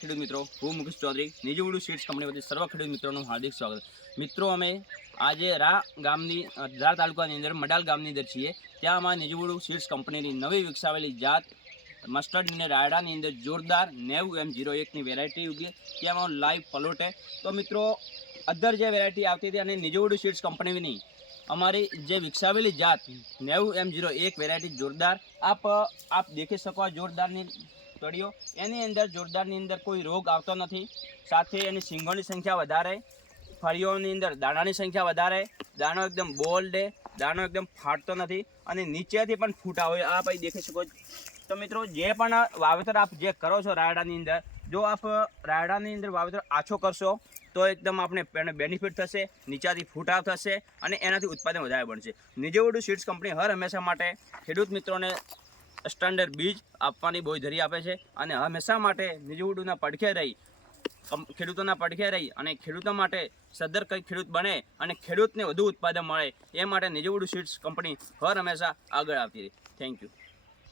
ખેડૂત મિત્રો, હું મુકેશ ચૌધરી નિજવડુ સીડ્સ કંપની વતી સર્વ ખેડૂત મિત્રોનું હાર્દિક સ્વાગત। મિત્રો, અમે આજે રા તાલુકાની અંદર મડાલ ગામની અંદર છીએ। ત્યાં અમારા નિજવડુ સીડ્સ કંપનીની નવી વિકસાવેલી જાત મસ્ટર્ડ અને રાયડાની અંદર જોરદાર 90M01ની વેરાયટી ઉગી, ત્યાં લાઈવ પલોટ है। તો મિત્રો, અધર જે વેરાયટી આવતી હતી અને નિજવડુ સીડ્સ કંપનીની हमारी જે વિકસાવેલી જાત 90M01 વેરાયટી જોરદાર आप દેખી શકો જોરદારની કડીઓ એની અંદર જોરદારની અંદર કોઈ રોગ આવતો નથી। સાથે એની સિંગોની સંખ્યા વધારે, ફળીઓની અંદર દાણાની સંખ્યા વધારે, દાણો એકદમ બોલ્ડ है, દાણો એકદમ ફાટતો નથી અને નીચેથી પણ ફૂટા હોય आप અહીં દેખી શકો। તો મિત્રો, જે પણ વાવેતર આપ જે કરો છો રાયડાની અંદર, જો આપ રાયડાની અંદર વાવેતર આછો કરશો તો એકદમ આપણે બેનિફિટ થશે, નીચાથી ફૂટાવ થશે અને એનાથી ઉત્પાદન વધારે બનશે। નિજવડુ સીડ્સ કંપની હર હંમેશા માટે ખેડૂત મિત્રોને સ્ટાન્ડર્ડ બીજ આપવાની બોયધરી આપે છે અને હંમેશા માટે નિજવડુના પડખે રહી ખેડૂતોના પડખે રહી અને ખેડૂતો માટે સદ્ધર કંઈ ખેડૂત બને અને ખેડૂતને વધુ ઉત્પાદન મળે એ માટે નિજવડુ સીડ્સ કંપની હર હંમેશા આગળ આવતી રહી। Thank you.